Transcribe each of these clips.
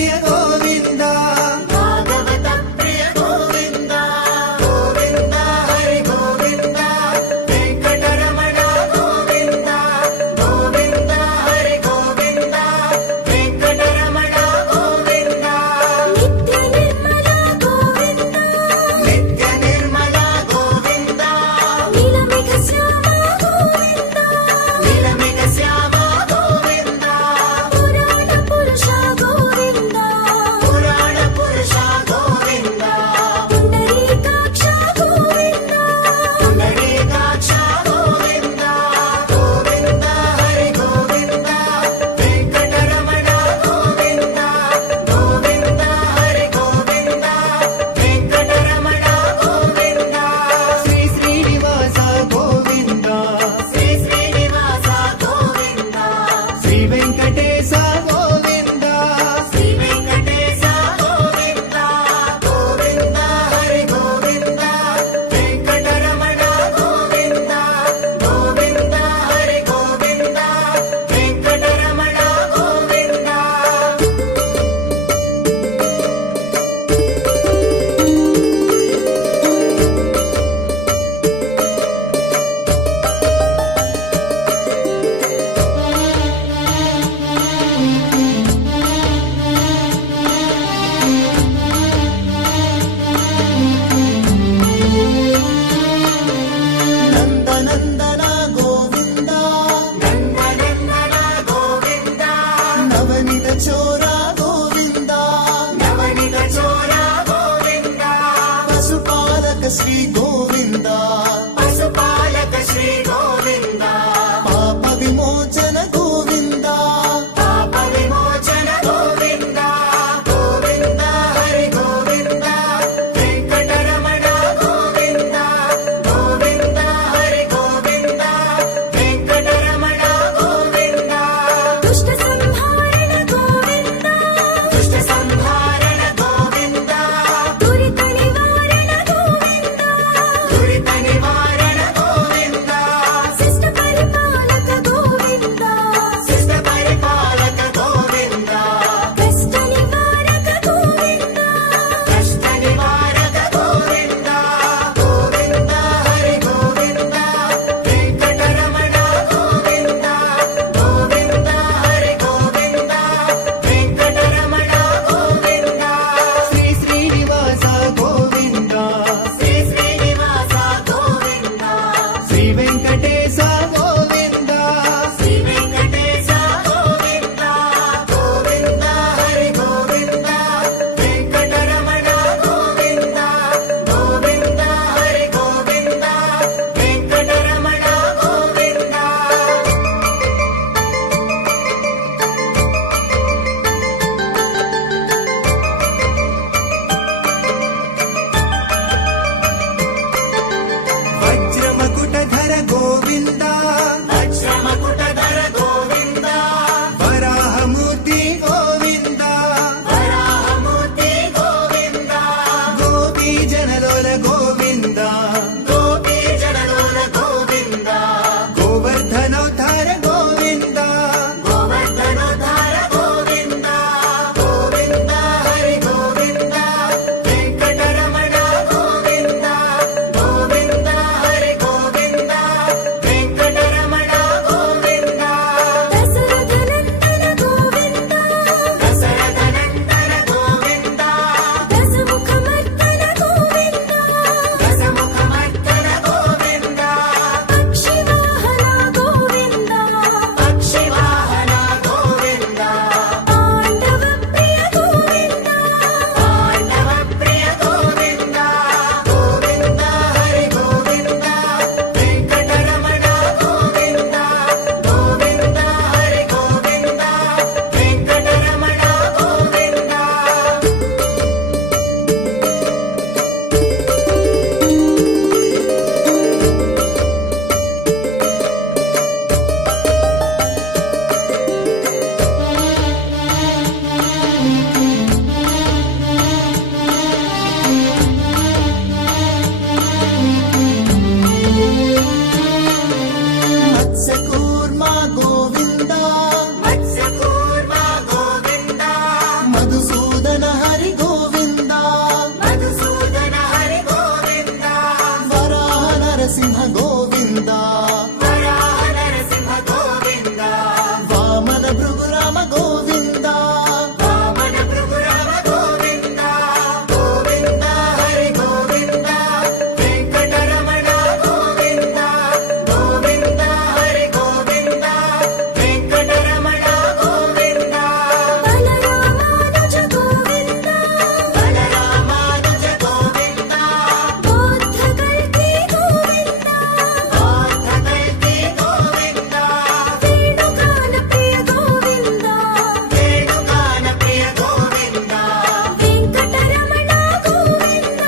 ప్రియ గోవింద భాగవత ప్రియ గోవింద గోవింద హరి గోవింద వెంకటరమణ గోవింద గోవింద హరి గోవింద వెంకటరమణ గోవింద నిత్య నిర్మల గోవింద నీలమేఘ శ్యామ గోవింద నీలమేఘ శ్యామ గోవింద పురాణ పురుష గోవింద మధుసూదన హరి గోవింద మధుసూదన హరి గోవింద వరాహ నరసింహ గోవింద వరాహ నరసింహ గోవింద వామన భృగురామ గోవింద వామన భృగురామ గోవింద గోవింద హరి గోవింద వెంకటరమణ గోవింద గోవింద హరి గోవింద వెంకటరమణ గోవింద బలరామానుజ గోవింద బలరామానుజ గోవింద బౌద్ధ కల్కి గోవింద బౌద్ధ కల్కి గోవింద వేణుగాన ప్రియ గోవింద వేణుగాన ప్రియ గోవింద వెంకటరమణ గోవింద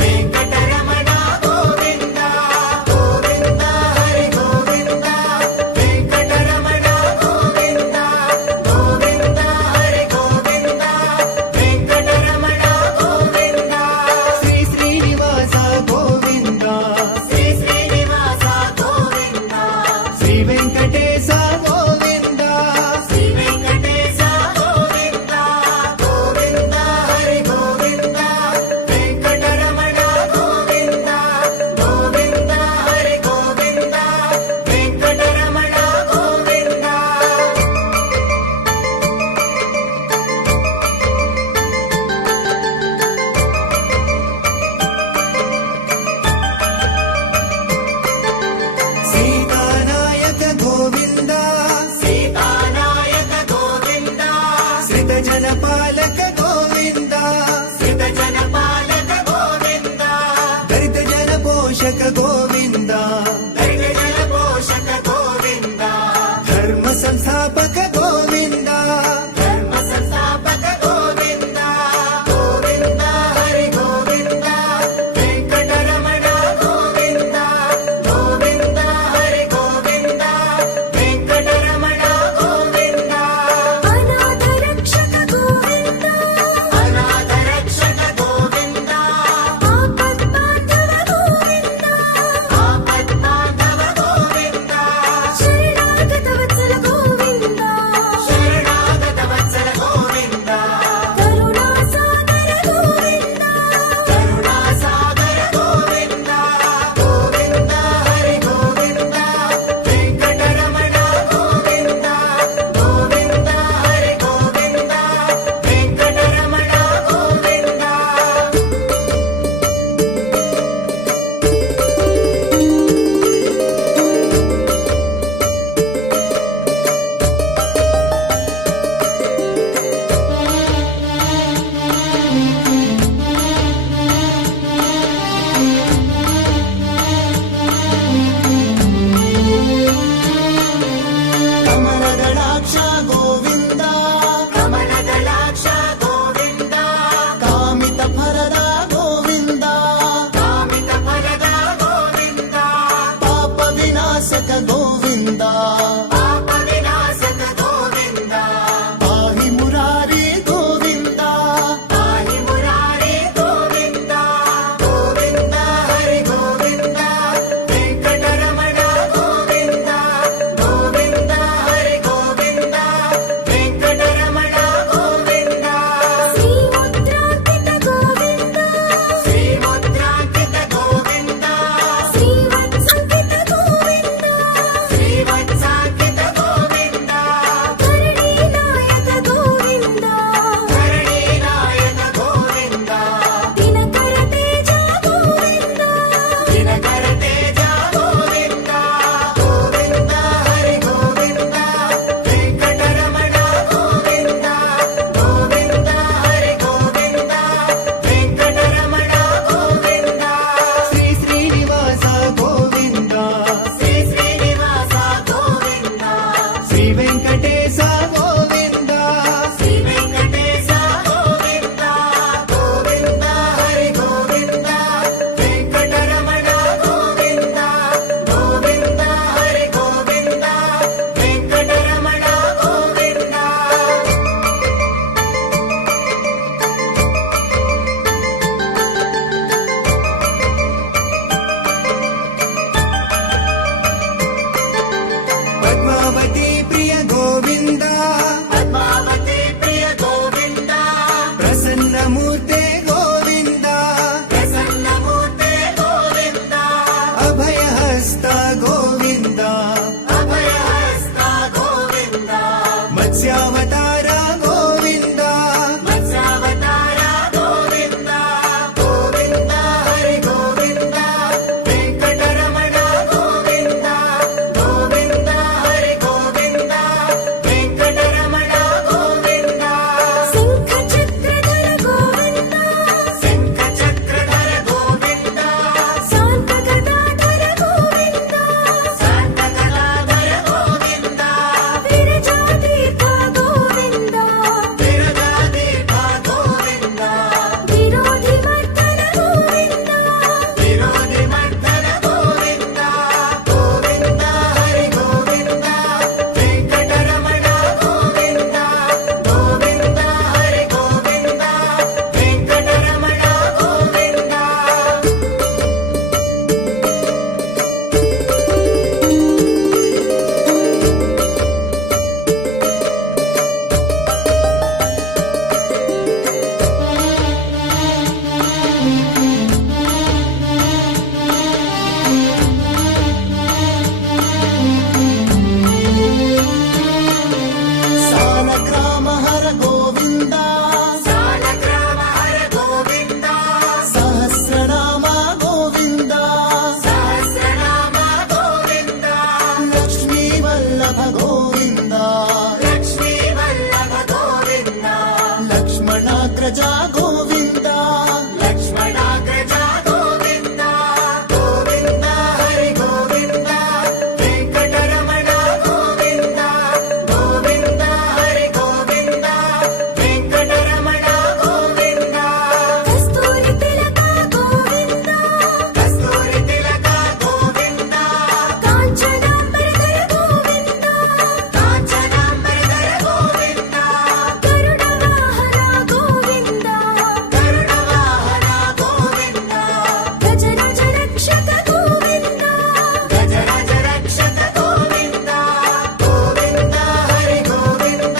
వెంకటరమణ గోవింద గోవింద హరి గోవింద వెంకటరమణ గోవింద గోవింద హరి గోవింద వెంకటరమణ గోవింద శ్రీ శ్రీనివాస గోవింద శ్రీ శ్రీనివాస గోవింద శ్రీ వెంకటేశ గోవింద శ్రీ వెంకటేశ గోవింద గోవింద హరి గోవింద వెంకటరమణ గోవింద గోవింద హరి గోవింద వెంకటరమణ గోవింద సీతానాయక గోవింద సీతానాయక గోవింద శ్రిత జనపాలక గోవింద శ్రిత జనపాలక గోవింద దరిద్ర జన పోషక గోవింద దరిద్ర జన పోషక గోవింద ధర్మ సంస్థాపక గోవింద ధర్మ సంస్థాపక గోవింద గోవింద హరి గోవింద వెంకటరమణ గోవింద గోవింద హరి గోవింద వెంకటరమణ గోవింద అనాథ రక్షక గోవింద అనాథ రక్షక గోవింద ఆపద్బాంధవ గోవింద ఆపద్బాంధవ గోవింద సాలగ్రామ హర గోవింద సహస్రనామ గోవింద సహస్రనామ గోవింద లక్ష్మీ వల్లభ గోవింద లక్ష్మీ వల్లభ గోవింద లక్ష్మణాగ్రజ గోవింద లక్ష్మణాగ్రజ గోవింద గోవింద హరి గోవింద వెంకటరమణ గోవింద గోవింద హరి గోవింద వెంకటరమణ గోవింద కస్తూరి తిలక గోవింద కస్తూరి తిలక గోవింద కాంచనాంబరధర గోవింద కాంచనాంబరధర గోవింద గరుడవాహన గోవింద గరుడవాహన గోవింద గజరాజ రక్షక గోవింద గజరాజ రక్షక గోవింద గోవింద హరి గోవింద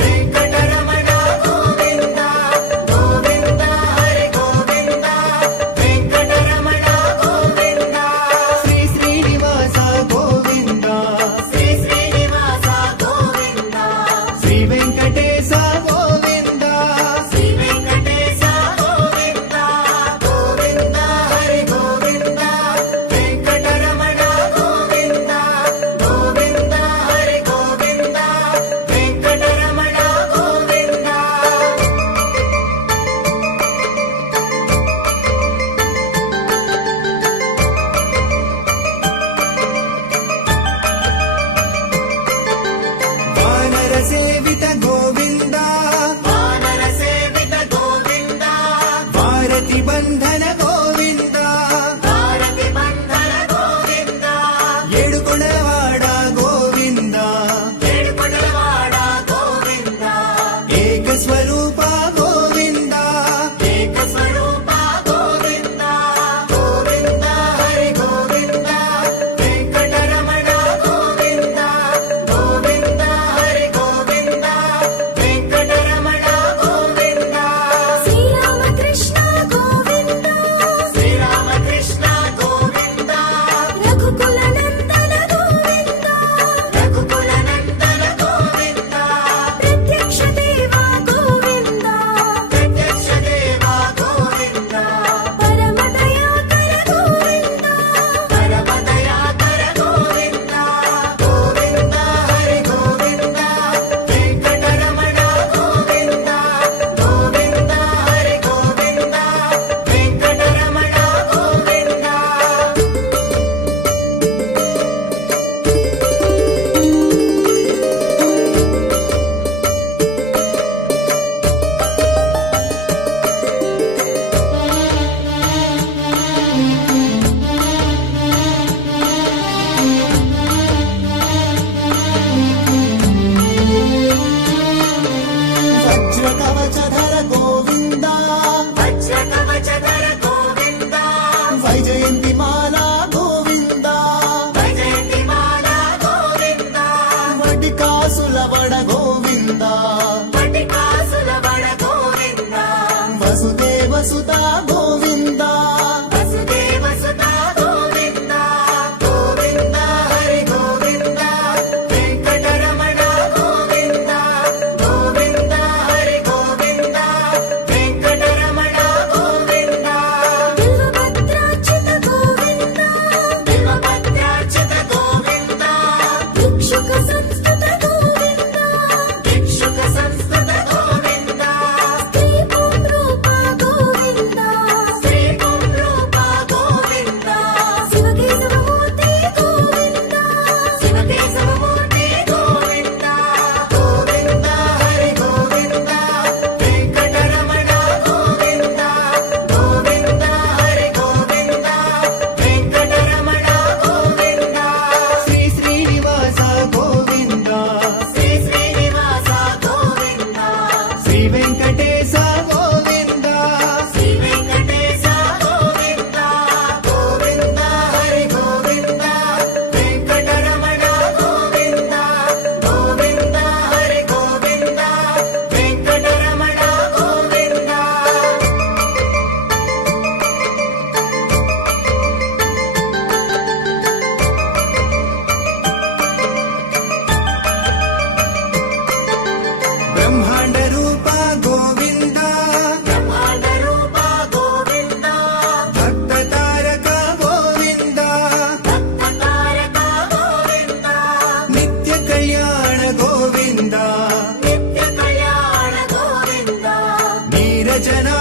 వెంకటరమణ గోవింద గోవింద హరి గోవింద వెంకటరమణ గోవింద శ్రీ శ్రీనివాస గోవింద శ్రీ శ్రీనివాస గోవింద శ్రీ వెంకటేశ గోవింద శ్రీ వెంకటేశ గోవింద గోవింద హరి గోవింద వెంకటరమణ గోవింద గోవింద హరి గోవింద వెంకటరమణ గోవింద వానర సేవిత గోవింద వానర సేవిత గోవింద భారతి బంధన గోవింద భారతి బంధన గోవింద ఏడుకొండలవాడ గోవింద ఏడుకొండలవాడ గోవింద ఏక స్వరూప గోవింద ఏక స్వరూప గోవింద గోవింద హరి గోవింద వెంకటరమణ గోవింద గోవింద హరి గోవింద వెంకటరమణ గోవింద శ్రీరామకృష్ణ గోవింద శ్రీరామకృష్ణ గోవింద రఘుకుల నందన గోవింద రఘుకుల నందన గోవింద ప్రత్యక్ష దేవ గోవింద ప్రత్యక్ష దేవ గోవింద పరమ దయాకర గోవింద పరమ దయాకర గోవింద గోవింద హరి గోవింద వెంకటరమణ గోవింద గోవింద హరి గోవింద వెంకటరమణ గోవింద వజ్ర కవచధర గోవింద వజ్ర కవచధర గోవింద వైజయంతి మాల గోవింద వైజయంతి మాల గోవింద వటికాసుల వడ గోవింద వటికాసుల వడ గోవింద వసుదేవ సుత గోవింద వసుదేవ సుత గోవింద గోవింద హరి గోవింద వెంకటరమణ గోవింద గోవింద హరి గోవింద వెంకటరమణ గోవింద బిల్వపత్రార్చిత గోవింద బిల్వపత్రార్చిత గోవింద భిక్షుక సంస్థుత గోవింద భిక్షుక సంస్థుత గోవింద స్త్రీ పుంరూప గోవింద స్త్రీ పుంరూప గోవింద శివకేశవమూర్తి గోవింద శివకేశవమూర్తి గోవింద గోవింద హరి గోవింద వెంకటరమణ గోవింద గోవింద హరి గోవింద వెంకటరమణ గోవింద శ్రీ శ్రీనివాస గోవింద శ్రీ శ్రీనివాస గోవింద శ్రీ వెంకటేశ గోవింద శ్రీ వెంకటేశ గోవింద గోవింద హరి గోవింద వెంకటరమణ గోవింద గోవింద హరి గోవింద వెంకటరమణ గోవింద బ్రహ్మాండ రూప జన